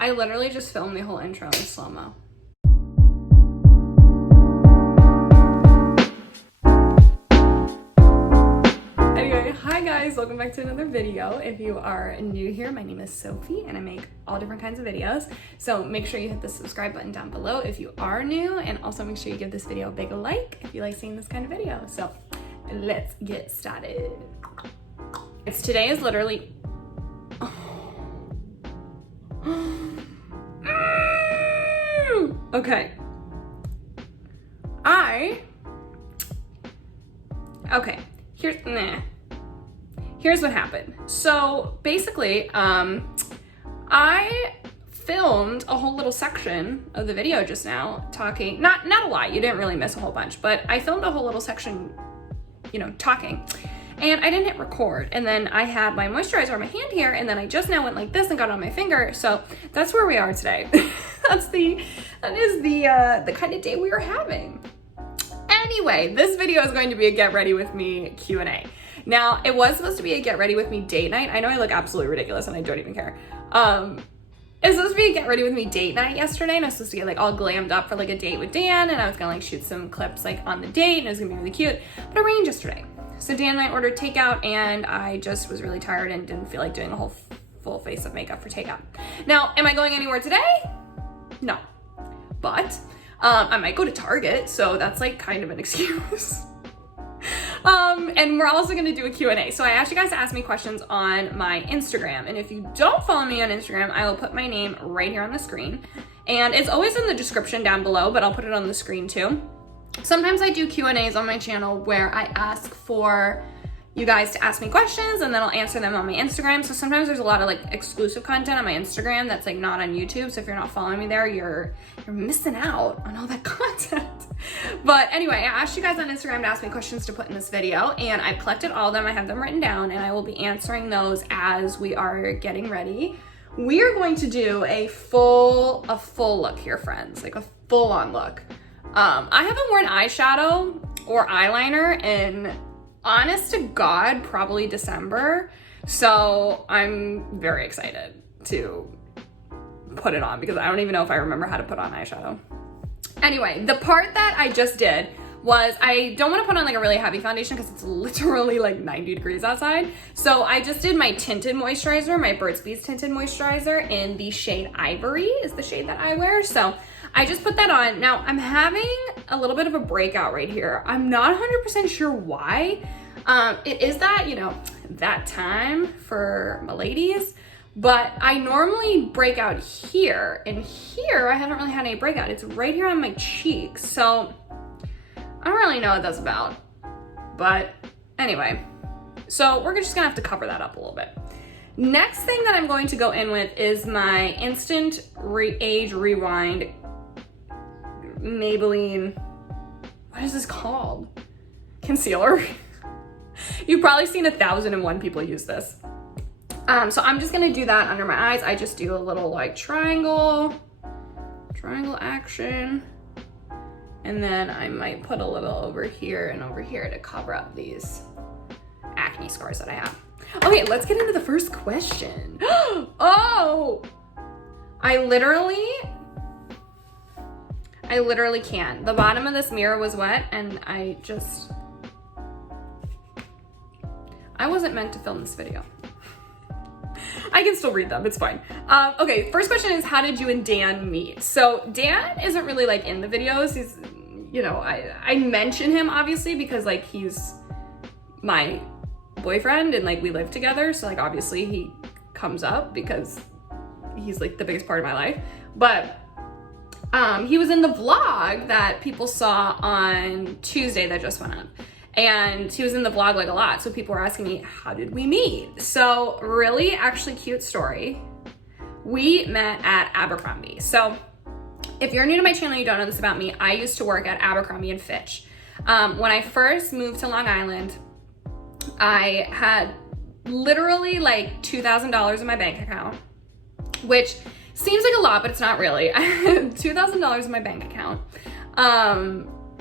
I literally just filmed the whole intro in slow-mo. Anyway, hi guys, welcome back to another video. If you are new here, my name is Sophie and I make all different kinds of videos. So make sure you hit the subscribe button down below if you are new, and also make sure you give this video a big like if you like seeing this kind of video. So let's get started. Today is literally... Okay. Here's what happened. So basically, I filmed a whole little section of the video just now talking, not a lot, you didn't really miss a whole bunch, but I filmed a whole little section, talking. And I didn't hit record, and then I had my moisturizer on my hand here, and then I just now went like this and got it on my finger. So that's where we are today. That is the kind of day we are having. Anyway, this video is going to be a get ready with me Q&A. Now, it was supposed to be a get ready with me date night. I know I look absolutely ridiculous and I don't even care. It's supposed to be a get ready with me date night yesterday, and I was supposed to get like all glammed up for like a date with Dan, and I was gonna like shoot some clips like on the date, and it was gonna be really cute, but it rained yesterday. So Dan and I ordered takeout, and I just was really tired and didn't feel like doing a whole full face of makeup for takeout. Now, am I going anywhere today? No, but I might go to Target, so that's like kind of an excuse. And we're also gonna do a Q&A. So I asked you guys to ask me questions on my Instagram, and if you don't follow me on Instagram, I will put my name right here on the screen, and it's always in the description down below, but I'll put it on the screen too. Sometimes I do Q&As on my channel where I ask for you guys to ask me questions, and then I'll answer them on my Instagram. So sometimes there's a lot of like exclusive content on my Instagram that's like not on YouTube. So if you're not following me there, you're missing out on all that content. But anyway, I asked you guys on Instagram to ask me questions to put in this video, and I've collected all of them. I have them written down, and I will be answering those as we are getting ready. We are going to do a full look here, friends, like a full on look. I haven't worn eyeshadow or eyeliner in, honest to God, probably December. So I'm very excited to put it on because I don't even know if I remember how to put on eyeshadow. Anyway, the part that I just did was, I don't want to put on like a really heavy foundation because it's literally like 90 degrees outside. So I just did my tinted moisturizer, my Burt's Bees tinted moisturizer in the shade Ivory is the shade that I wear. So I just put that on. Now I'm having a little bit of a breakout right here. I'm not 100% sure why. It is that, that time for my ladies, but I normally break out here, and here I haven't really had any breakout. It's right here on my cheek. So I don't really know what that's about, but anyway, so we're just gonna have to cover that up a little bit. Next thing that I'm going to go in with is my Instant Age Rewind Maybelline, what is this called? Concealer. You've probably seen 1,001 people use this. So I'm just gonna do that under my eyes. I just do a little like triangle action. And then I might put a little over here and over here to cover up these acne scars that I have. Okay, let's get into the first question. Oh, I literally can't. The bottom of this mirror was wet, and I wasn't meant to film this video. I can still read them, it's fine. Okay, first question is, how did you and Dan meet? So Dan isn't really like in the videos. He's, I mention him obviously because like he's my boyfriend and like we live together. So like obviously he comes up because he's like the biggest part of my life. But he was in the vlog that people saw on Tuesday that just went up. And he was in the vlog like a lot. So people were asking me, how did we meet? So really actually cute story. We met at Abercrombie. So if you're new to my channel, you don't know this about me, I used to work at Abercrombie and Fitch. When I first moved to Long Island, I had literally like $2,000 in my bank account, which seems like a lot, but it's not really. I had $2,000 in my bank account.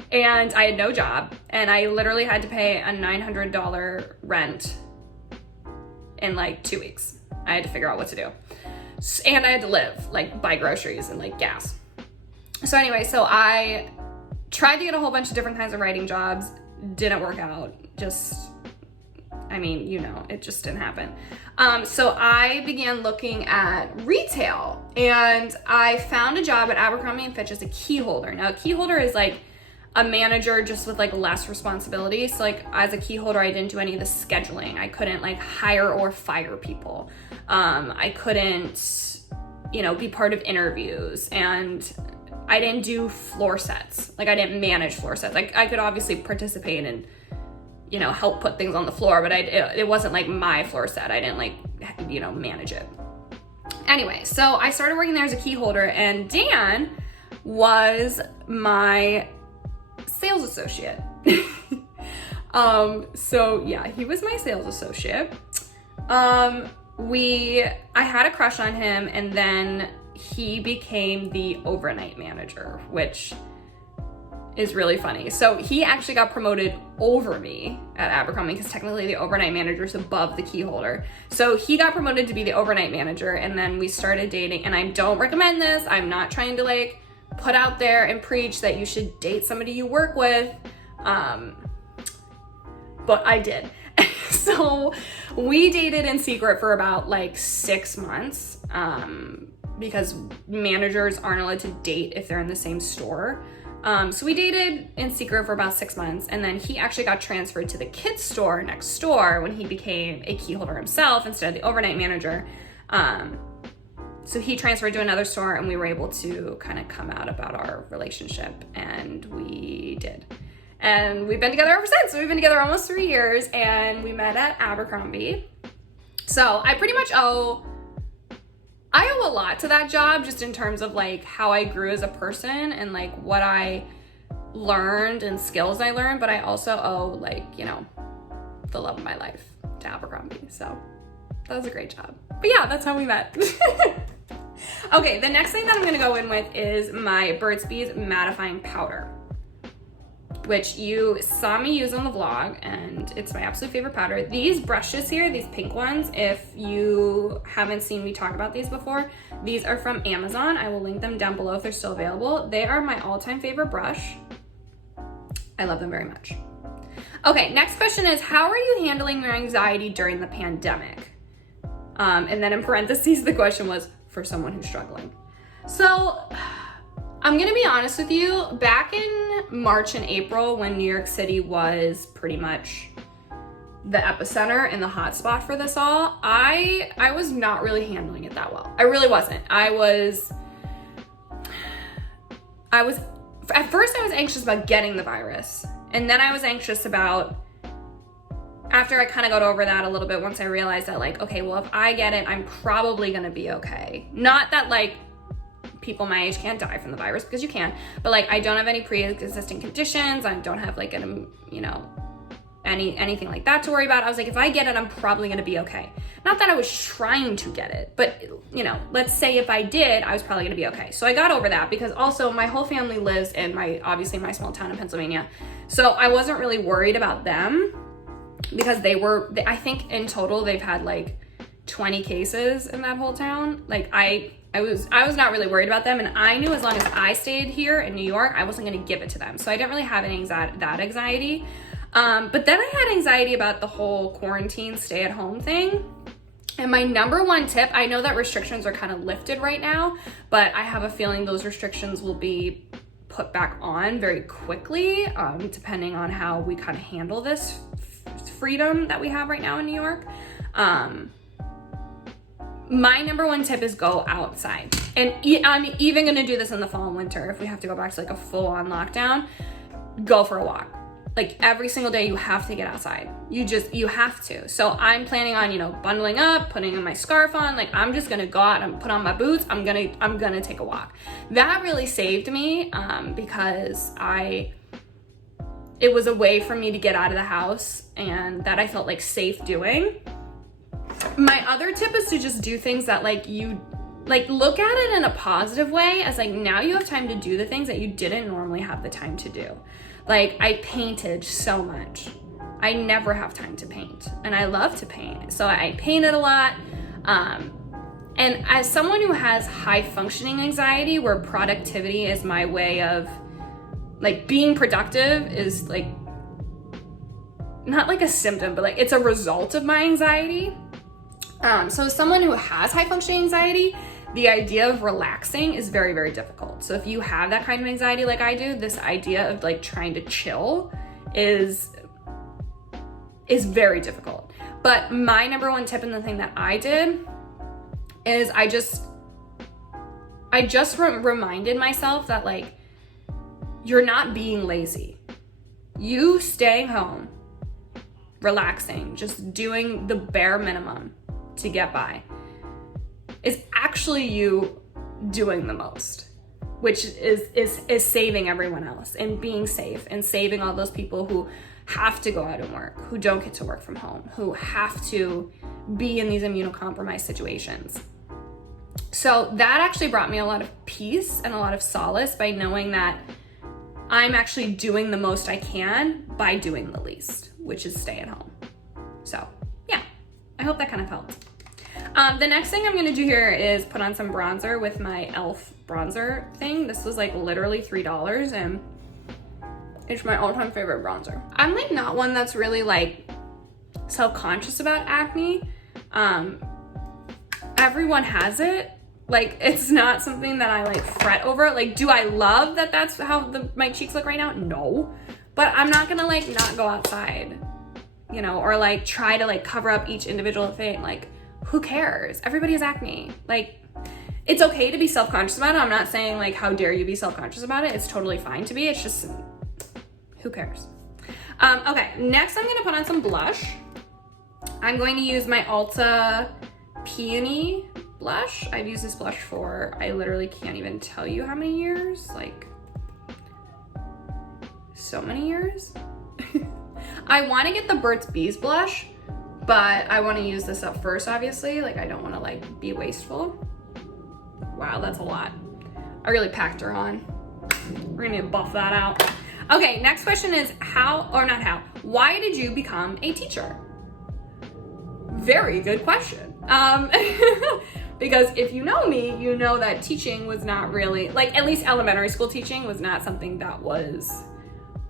And I had no job, and I literally had to pay a $900 rent in like 2 weeks. I had to figure out what to do. And I had to live, like buy groceries and like gas. So anyway, so I tried to get a whole bunch of different kinds of writing jobs. Didn't work out. It just didn't happen. So I began looking at retail, and I found a job at Abercrombie & Fitch as a key holder. Now, a key holder is like a manager just with like less responsibility. So like as a key holder, I didn't do any of the scheduling. I couldn't like hire or fire people. I couldn't, be part of interviews, and I didn't do floor sets. Like I didn't manage floor sets. Like I could obviously participate and, help put things on the floor, but it wasn't like my floor set. I didn't manage it. Anyway, so I started working there as a key holder, and Dan was my sales associate. So yeah, he was my sales associate. I had a crush on him, and then he became the overnight manager, which is really funny. So he actually got promoted over me at Abercrombie, because technically the overnight manager is above the key holder. So he got promoted to be the overnight manager, and then we started dating. And I don't recommend this. I'm not trying to like put out there and preach that you should date somebody you work with. But I did. So we dated in secret for about like 6 months, because managers aren't allowed to date if they're in the same store. So we dated in secret for about 6 months, and then he actually got transferred to the kids store next door when he became a key holder himself instead of the overnight manager. So he transferred to another store, and we were able to kind of come out about our relationship, and we did. And we've been together ever since. So we've been together almost 3 years, and we met at Abercrombie. So I pretty much owe a lot to that job, just in terms of like how I grew as a person and like what I learned and skills I learned, but I also owe the love of my life to Abercrombie. So that was a great job. But yeah, that's how we met. Okay, the next thing that I'm gonna go in with is my Burt's Bees mattifying powder, which you saw me use on the vlog, and it's my absolute favorite powder. These brushes here, these pink ones, if you haven't seen me talk about these before, these are from Amazon. I will link them down below if they're still available. They are my all-time favorite brush. I love them very much. Okay, next question is, how are you handling your anxiety during the pandemic? And then in parentheses, the question was, for someone who's struggling. So, I'm gonna be honest with you, back in March and April, when New York City was pretty much the epicenter and the hotspot for this all, I was not really handling it that well. I really wasn't. At first I was anxious about getting the virus, and then I was anxious about, after I kind of got over that a little bit, once I realized that like, okay, well, if I get it, I'm probably gonna be okay. Not that like, people my age can't die from the virus, because you can, but like I don't have any pre-existing conditions. I don't have like anything like that to worry about. I was like, if I get it, I'm probably gonna be okay. Not that I was trying to get it, but let's say if I did, I was probably gonna be okay. So I got over that, because also my whole family lives in my small town in Pennsylvania. So I wasn't really worried about them, because I think in total they've had like 20 cases in that whole town. Like I was not really worried about them, and I knew as long as I stayed here in New York, I wasn't going to give it to them. So I didn't really have that anxiety. But then I had anxiety about the whole quarantine stay-at-home thing. And my number one tip, I know that restrictions are kind of lifted right now, but I have a feeling those restrictions will be put back on very quickly, depending on how we kind of handle this freedom that we have right now in New York. My number one tip is go outside. And I'm even gonna do this in the fall and winter. If we have to go back to like a full-on lockdown, go for a walk. Like every single day you have to get outside. You have to. So I'm planning on, bundling up, putting my scarf on. Like I'm just gonna go out and put on my boots. I'm gonna take a walk. That really saved me, because it was a way for me to get out of the house, and that I felt like safe doing. My other tip is to just do things that look at it in a positive way, as like now you have time to do the things that you didn't normally have the time to do. Like I painted so much. I never have time to paint, and I love to paint. So I painted a lot. And as someone who has high functioning anxiety, where productivity is my way of like being productive is like not like a symptom, but like it's a result of my anxiety. So as someone who has high functioning anxiety, the idea of relaxing is very, very difficult. So if you have that kind of anxiety like I do, this idea of like trying to chill is very difficult. But my number one tip and the thing that I did is I just reminded myself that like, you're not being lazy. You staying home, relaxing, just doing the bare minimum to get by is actually you doing the most, which is saving everyone else and being safe and saving all those people who have to go out and work, who don't get to work from home, who have to be in these immunocompromised situations. So that actually brought me a lot of peace and a lot of solace by knowing that I'm actually doing the most I can by doing the least, which is stay at home. So yeah, I hope that kind of helped. The next thing I'm gonna do here is put on some bronzer with my e.l.f. bronzer thing. This was like literally $3 and it's my all-time favorite bronzer. I'm like not one that's really like self-conscious about acne. Everyone has it. Like, it's not something that I like fret over. Like, do I love that that's how my cheeks look right now? No. But I'm not gonna like not go outside, you know, or like try to like cover up each individual thing. Like, who cares? Everybody has acne. Like, it's okay to be self-conscious about it. I'm not saying like, how dare you be self-conscious about it? It's totally fine to be. It's just, who cares? Okay, next I'm gonna put on some blush. I'm going to use my Ulta Peony blush. I've used this blush for, I literally can't even tell you how many years, like so many years. I want to get the Burt's Bees blush, but I want to use this up first, obviously. Like, I don't want to like be wasteful. Wow, that's a lot. I really packed her on. We're gonna buff that out. Okay, next question is why did you become a teacher? Very good question. Because if you know me, you know that teaching was not really, like at least elementary school teaching was not something that was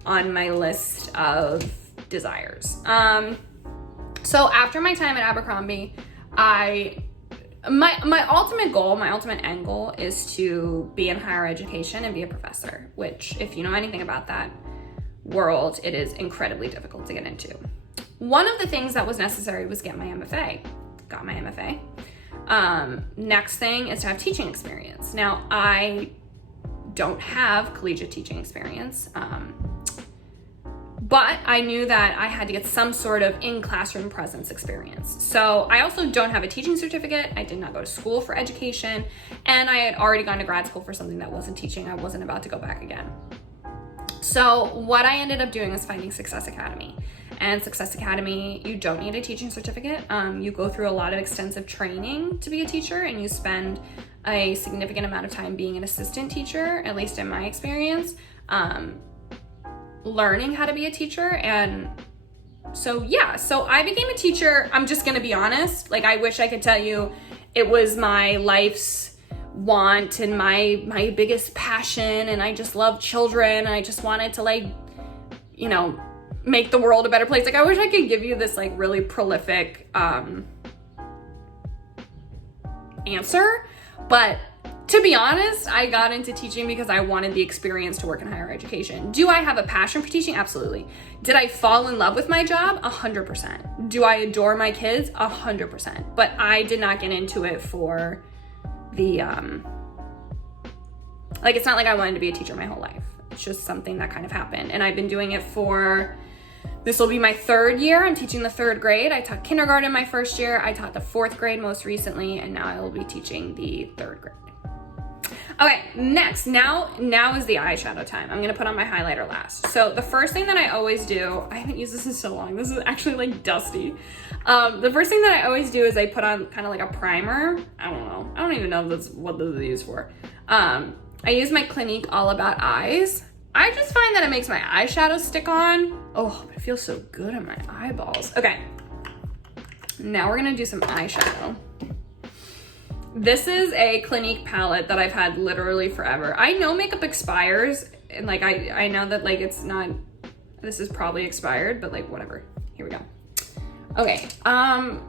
on my list of desires. So after my time at Abercrombie, my ultimate goal, my ultimate end goal is to be in higher education and be a professor, which if you know anything about that world, it is incredibly difficult to get into. One of the things that was necessary was get my MFA. Got my MFA. Next thing is to have teaching experience. Now, I don't have collegiate teaching experience, but I knew that I had to get some sort of in-classroom presence experience. So I also don't have a teaching certificate. I did not go to school for education, and I had already gone to grad school for something that wasn't teaching. I wasn't about to go back again. So what I ended up doing is finding Success Academy. And Success Academy, you don't need a teaching certificate. You go through a lot of extensive training to be a teacher, and you spend a significant amount of time being an assistant teacher, at least in my experience, learning how to be a teacher. And so yeah, so I became a teacher. I'm just gonna be honest. Like, I wish I could tell you it was my life's want and my biggest passion, and I just love children, and I just wanted to like, you know, make the world a better place. Like, I wish I could give you this like really prolific answer, but to be honest, I got into teaching because I wanted the experience to work in higher education. Do I have a passion for teaching? Absolutely. Did I fall in love with my job? 100%. Do I adore my kids? 100%. But I did not get into it for the, like, it's not like I wanted to be a teacher my whole life. It's just something that kind of happened. And I've been doing it for, this will be my third year. I'm teaching the third grade. I taught kindergarten my first year. I taught the fourth grade most recently, and now I will be teaching the third grade. Okay, next, now is the eyeshadow time. I'm gonna put on my highlighter last. So the first thing that I always do, I haven't used this in so long. This is actually like dusty. The first thing that I always do is I put on kind of like a primer. I don't know. I don't even know what this is used for. I use my Clinique All About Eyes. I just find that it makes my eyeshadow stick on. Oh, but it feels so good on my eyeballs. Okay, now we're gonna do some eyeshadow. This is a Clinique palette that I've had literally forever. I know makeup expires, and like I know that like it's not, this is probably expired, but like whatever. Here we go. Okay, I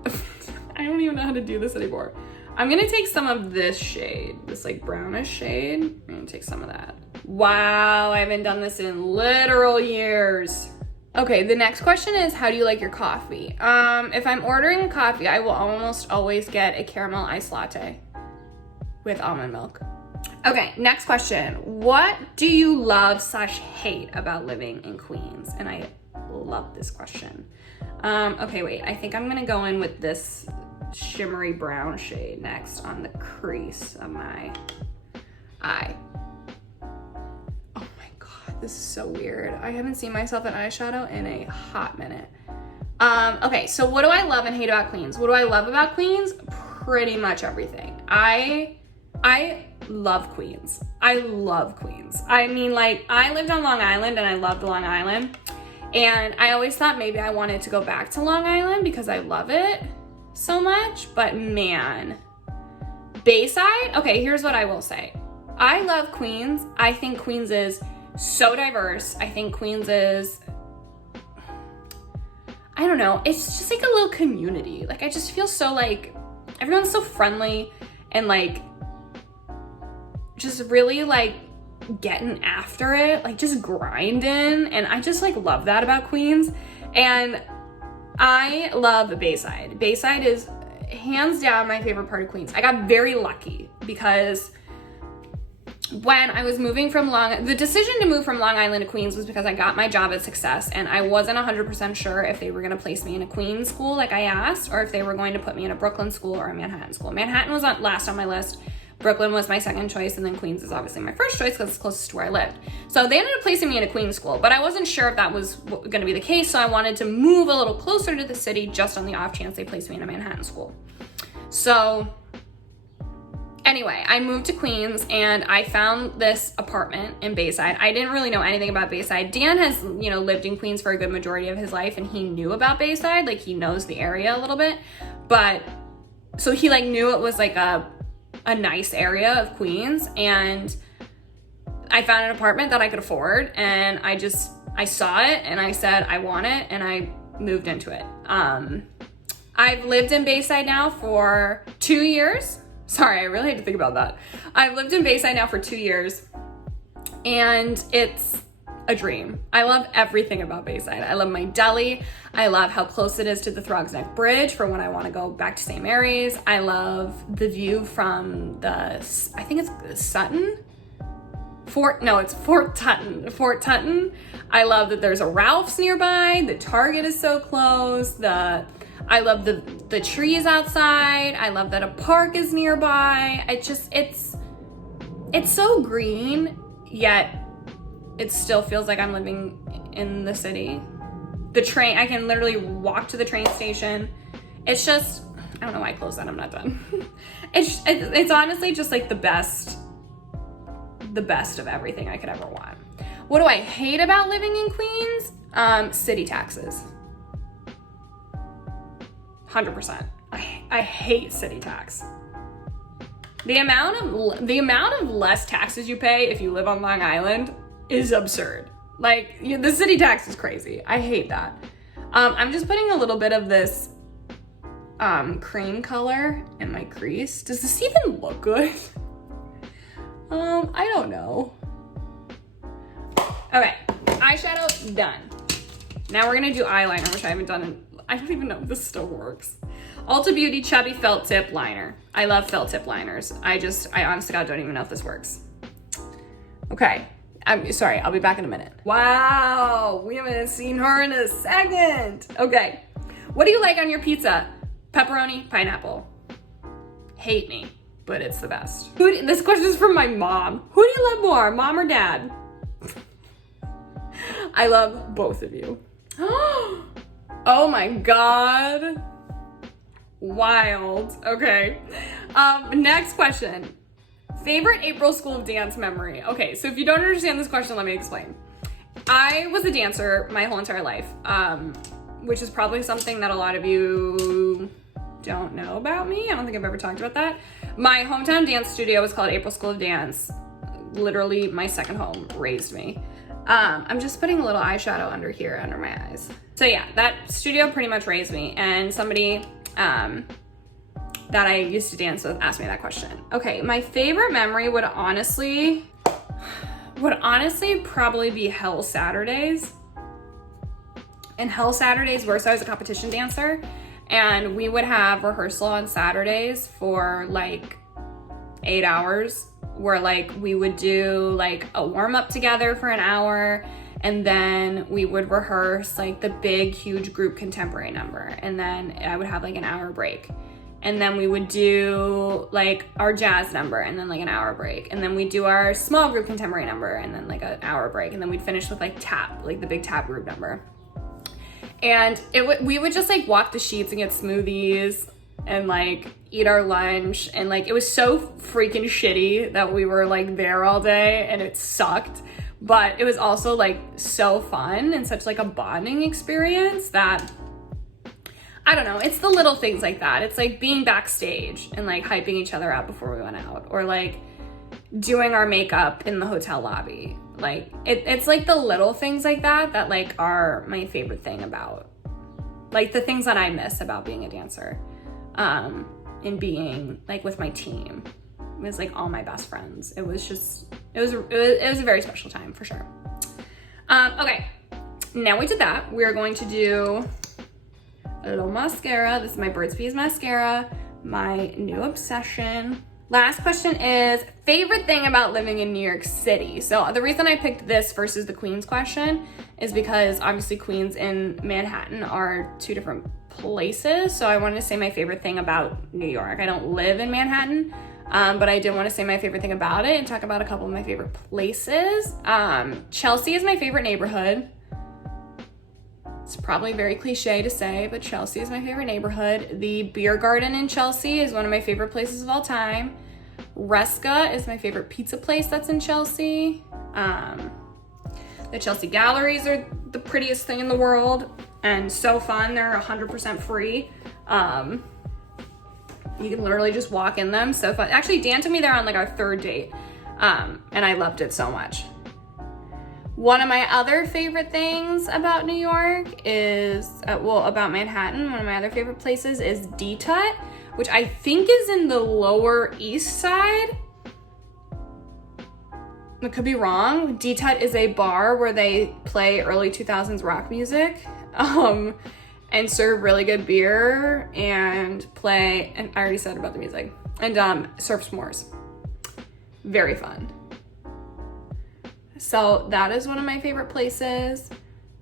don't even know how to do this anymore. I'm gonna take some of this shade, this like brownish shade. I'm gonna take some of that. Wow, I haven't done this in literal years. Okay, the next question is, how do you like your coffee? If I'm ordering coffee, I will almost always get a caramel iced latte with almond milk. Okay, next question. What do you love / hate about living in Queens? And I love this question. Okay, wait, I think I'm gonna go in with this shimmery brown shade next on the crease of my eye. This is so weird. I haven't seen myself in eyeshadow in a hot minute. Okay, so what do I love and hate about Queens? What do I love about Queens? Pretty much everything. I love Queens. I love Queens. I mean, like, I lived on Long Island and I loved Long Island. And I always thought maybe I wanted to go back to Long Island because I love it so much. But man, Bayside, okay, here's what I will say. I love Queens. I think Queens is so diverse. I think Queens is, I don't know, it's just like a little community. Like, I just feel so like, everyone's so friendly and like, just really like getting after it, like just grinding. And I just like love that about Queens. And I love Bayside. Bayside is hands down my favorite part of Queens. I got very lucky because when I was moving from the decision to move from Long Island to Queens was because I got my job at Success and I wasn't 100% sure if they were gonna place me in a Queens school like I asked, or if they were going to put me in a Brooklyn school or a Manhattan school. Manhattan was last on my list. Brooklyn was my second choice, and then Queens is obviously my first choice because it's closest to where I lived. So they ended up placing me in a Queens school, but I wasn't sure if that was gonna be the case, so I wanted to move a little closer to the city just on the off chance they placed me in a Manhattan school. So anyway, I moved to Queens and I found this apartment in Bayside. I didn't really know anything about Bayside. Dan has, you know, lived in Queens for a good majority of his life and he knew about Bayside. Like, he knows the area a little bit. But so he like knew it was like a nice area of Queens, and I found an apartment that I could afford, and I saw it and I said, I want it, and I moved into it. I've lived in Bayside now for 2 years. Sorry, I really had to think about that. I've lived in Bayside now for 2 years, and it's a dream. I love everything about Bayside. I love my deli. I love how close it is to the Throgs Neck Bridge for when I want to go back to St. Mary's. I love the view from I think it's Sutton? It's Fort Tutton. Fort Tutton. I love that there's a Ralph's nearby. The Target is so close. I love the trees outside. I love that a park is nearby. It's so green, yet it still feels like I'm living in the city. The train, I can literally walk to the train station. It's just, I don't know why I closed that, I'm not done. It's honestly just like the best of everything I could ever want. What do I hate about living in Queens? City taxes. 100%. I hate city tax. The amount of less taxes you pay if you live on Long Island is absurd. Like, the city tax is crazy. I hate that. I'm just putting a little bit of this cream color in my crease. Does this even look good? I don't know. Okay, eyeshadow done. Now we're gonna do eyeliner, which I haven't done I don't even know if this still works. Ulta Beauty Chubby Felt Tip Liner. I love felt tip liners. I honest to God don't even know if this works. Okay, I'm sorry, I'll be back in a minute. Wow, we haven't seen her in a second. Okay, what do you like on your pizza? Pepperoni, pineapple. Hate me, but it's the best. This question is from my mom. Who do you love more, mom or dad? I love both of you. Oh my God. Wild. Okay. Next question. Favorite April School of Dance memory. Okay, so if you don't understand this question, let me explain. I was a dancer my whole entire life, which is probably something that a lot of you don't know about me. I don't think I've ever talked about that. My hometown dance studio was called April School of Dance. Literally my second home raised me. I'm just putting a little eyeshadow under here, under my eyes. So yeah, that studio pretty much raised me, and somebody that I used to dance with asked me that question. Okay, my favorite memory would honestly probably be Hell Saturdays. And Hell Saturdays were, so I was a competition dancer, and we would have rehearsal on Saturdays for like 8 hours, where like we would do like a warm up together for an hour, and then we would rehearse like the big huge group contemporary number, and then I would have like an hour break, and then we would do like our jazz number, and then like an hour break, and then we'd do our small group contemporary number, and then like an hour break, and then we'd finish with like tap, like the big tap group number. And we would just like walk the sheets and get smoothies and like eat our lunch, and like it was so freaking shitty that we were like there all day, and it sucked, but it was also like so fun and such like a bonding experience that I don't know, it's the little things like that. It's like being backstage and like hyping each other up before we went out, or like doing our makeup in the hotel lobby. Like it's like the little things like that that like are my favorite thing about, like the things that I miss about being a dancer, and being like with my team. It was like all my best friends. It was a very special time for sure. Okay, now we did that. We're going to do a little mascara. This is my Burt's Bees mascara, my new obsession. Last question is favorite thing about living in New York City. So the reason I picked this versus the Queens question is because obviously Queens and Manhattan are two different places. So I wanted to say my favorite thing about New York. I don't live in Manhattan, but I did want to say my favorite thing about it and talk about a couple of my favorite places. Chelsea is my favorite neighborhood. It's probably very cliche to say, but Chelsea is my favorite neighborhood. The beer garden in Chelsea is one of my favorite places of all time. Reska is my favorite pizza place that's in Chelsea. The Chelsea galleries are the prettiest thing in the world and so fun. They're 100% free. You can literally just walk in them. So fun. Actually, Dan took me there on like our third date, and I loved it so much. One of my other favorite things about New York is, about Manhattan, one of my other favorite places is D-Tut, which I think is in the Lower East Side. I could be wrong. D-Tut is a bar where they play early 2000s rock music, and serve really good beer and play, and I already said about the music, and surf s'mores. Very fun. So that is one of my favorite places.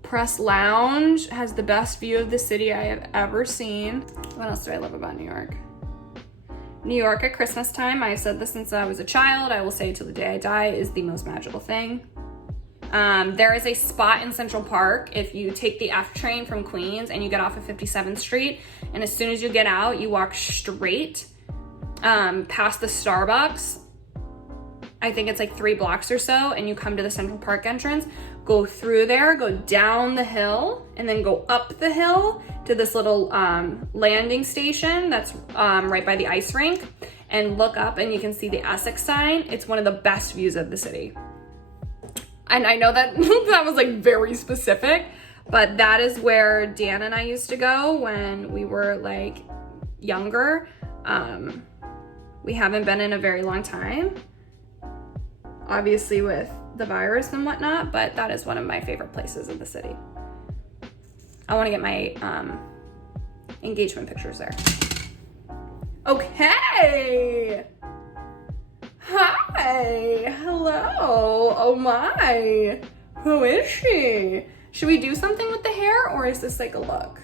Press Lounge has the best view of the city I have ever seen. What else do I love about New York? New York at Christmas time, I've said this since I was a child, I will say till the day I die, is the most magical thing. There is a spot in Central Park, if you take the F train from Queens and you get off of 57th Street, and as soon as you get out, you walk straight past the Starbucks. I think it's like 3 blocks or so, and you come to the Central Park entrance, go through there, go down the hill, and then go up the hill to this little landing station that's right by the ice rink, and look up and you can see the Essex sign. It's one of the best views of the city. And I know that that was like very specific, but that is where Dan and I used to go when we were like younger. We haven't been in a very long time, obviously with the virus and whatnot, but that is one of my favorite places in the city. I want to get my engagement pictures there. Okay. Hi. Hello. Oh my. Who is she? Should we do something with the hair, or is this like a look?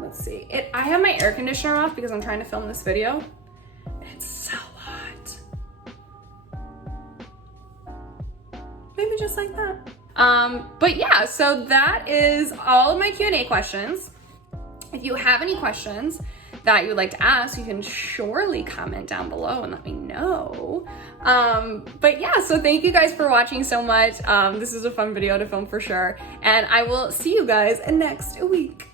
Let's see. I have my air conditioner off because I'm trying to film this video. It's so hot. Maybe just like that. But yeah, so that is all of my Q&A questions. If you have any questions that you would like to ask, you can surely comment down below and let me know. But yeah, so thank you guys for watching so much. This is a fun video to film for sure. And I will see you guys next week.